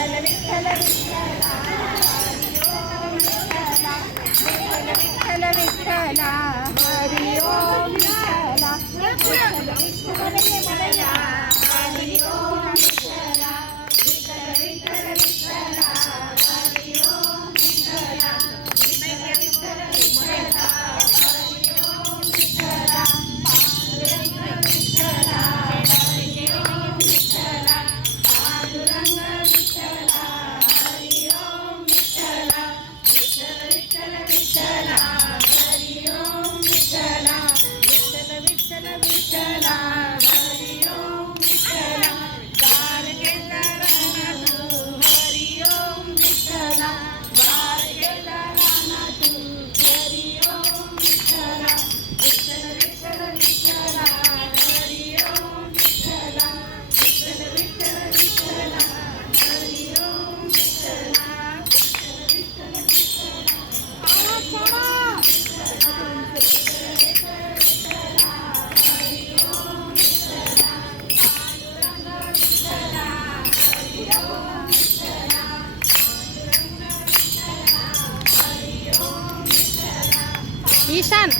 विठ्ठल विठ्ठल विठ्ठला हरी ओम विठ्ठला विठ्ठल विठ्ठला हरी ओम विठ्ठला विठ्ठल विठ्ठल विठ्ठला हरी ओम विठ्ठला विठ्ठल विठ्ठल विठ्ठला हरी ओम विठ्ठला पांडुरंग विठ्ठला हरी ओम विठ्ठला पांडुरंग विठ्ठला हरी ओम विठ्ठला विठ्ठल विठ्ठल विठ्ठला हरी ओम विठ्ठला विठ्ठल विठ्ठल विठ्ठला हरी ओम विठ्ठला द्वारकेचा राणा तू हरी ओम विठ्ठला द्वारकेचा राणा तू हरी ओम विठ्ठला विठ्ठल विठ्ठल विठ्ठला हरी ओम विठ्ठला विठ्ठल विठ्ठल विठ्ठला हरी ओम विठ्ठला विठ्ठल विठ्ठल ईशान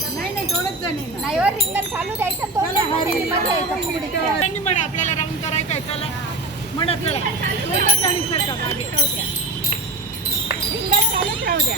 नाही वर रिंगण चालू द्यायचं तो म्हणा आपल्याला राऊंड करायचंय. चला म्हण आपल्याला रिंगण चालूच राहू द्या.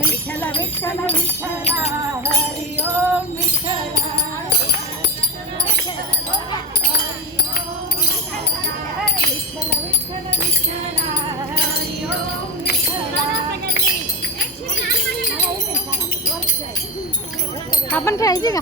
विठ्ठल विठ्ठल विठ्ठला हरी ओम विठ्ठला विठ्ठल विठ्ठल विठ्ठला हरी ओम विठ्ठला. आपण खेळायची का?